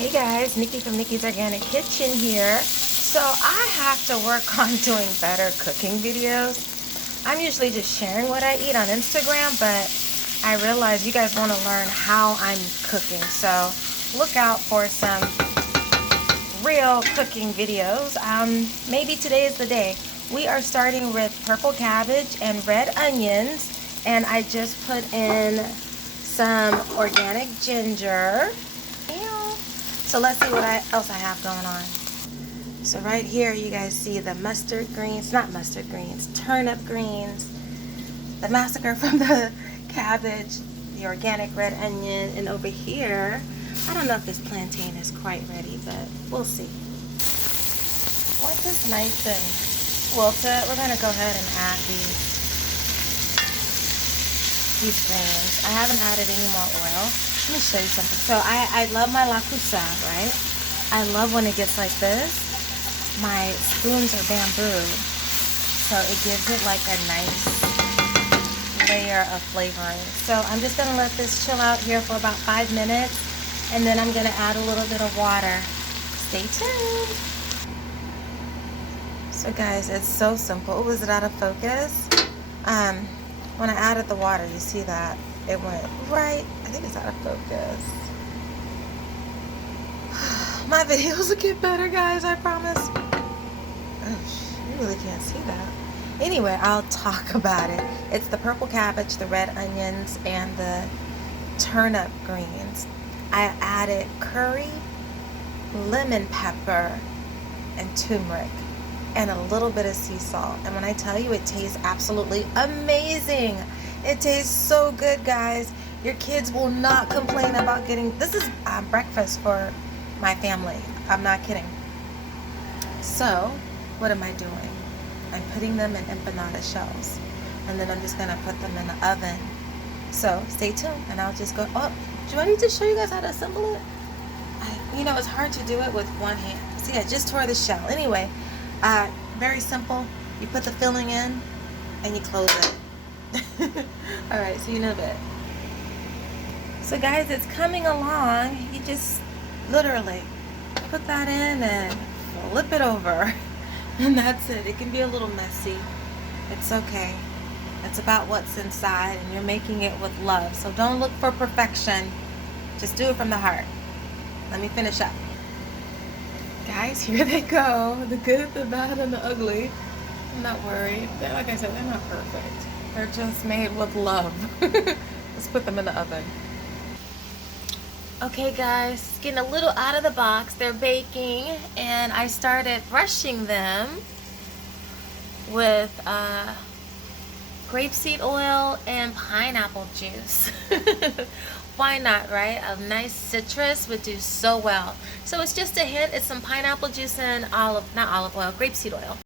Hey guys, Nikki from Nikki's Organic Kitchen here. So I have to work on doing better cooking videos. I'm usually just sharing what I eat on Instagram, but I realize you guys want to learn how I'm cooking. So look out for some real cooking videos. Maybe today is the day. We are starting with purple cabbage and red onions, and I just put in some organic ginger. So let's see what else I have going on. So right here you guys see the mustard greens, not mustard greens, turnip greens, the massacre from the cabbage, the organic red onion, and over here, I don't know if this plantain is quite ready, but we'll see. Once it's nice and wilted, we're gonna go ahead and add these greens. I haven't added any more oil. Let me show you something. So I love my la cousa, right? I love when it gets like this. My spoons are bamboo, so it gives it like a nice layer of flavoring. So I'm just gonna let this chill out here for about 5 minutes, and then I'm gonna add a little bit of water. Stay tuned. So guys, it's so simple. Was it out of focus? When I added the water, you see that it went right. I think it's out of focus. My videos will get better, guys, I promise. Oh, you really can't see that. Anyway, I'll talk about it. It's the purple cabbage, the red onions, and the turnip greens. I added curry, lemon pepper, and turmeric, and a little bit of sea salt. And when I tell you, it tastes absolutely amazing. It tastes so good, guys. Your kids will not complain about getting, this is breakfast for my family. I'm not kidding. So, what am I doing? I'm putting them in empanada shells. And then I'm just gonna put them in the oven. So, stay tuned, and I'll just go, oh, do I need to show you guys how to assemble it? You know, it's hard to do it with one hand. See, I just tore the shell. Anyway, very simple. You put the filling in, and you close it. Alright, so you know that. So guys, it's coming along. You just literally put that in and flip it over. And that's it. It can be a little messy. It's okay. It's about what's inside, and you're making it with love. So don't look for perfection. Just do it from the heart. Let me finish up. Guys, here they go. The good, the bad, and the ugly. I'm not worried. Like I said, they're not perfect. They're just made with love. Let's put them in the oven. Okay guys, getting a little out of the box. They're baking, and I started brushing them with grapeseed oil and pineapple juice. Why not, right? A nice citrus would do so well. So it's just a hint. It's some pineapple juice and not olive oil, grapeseed oil.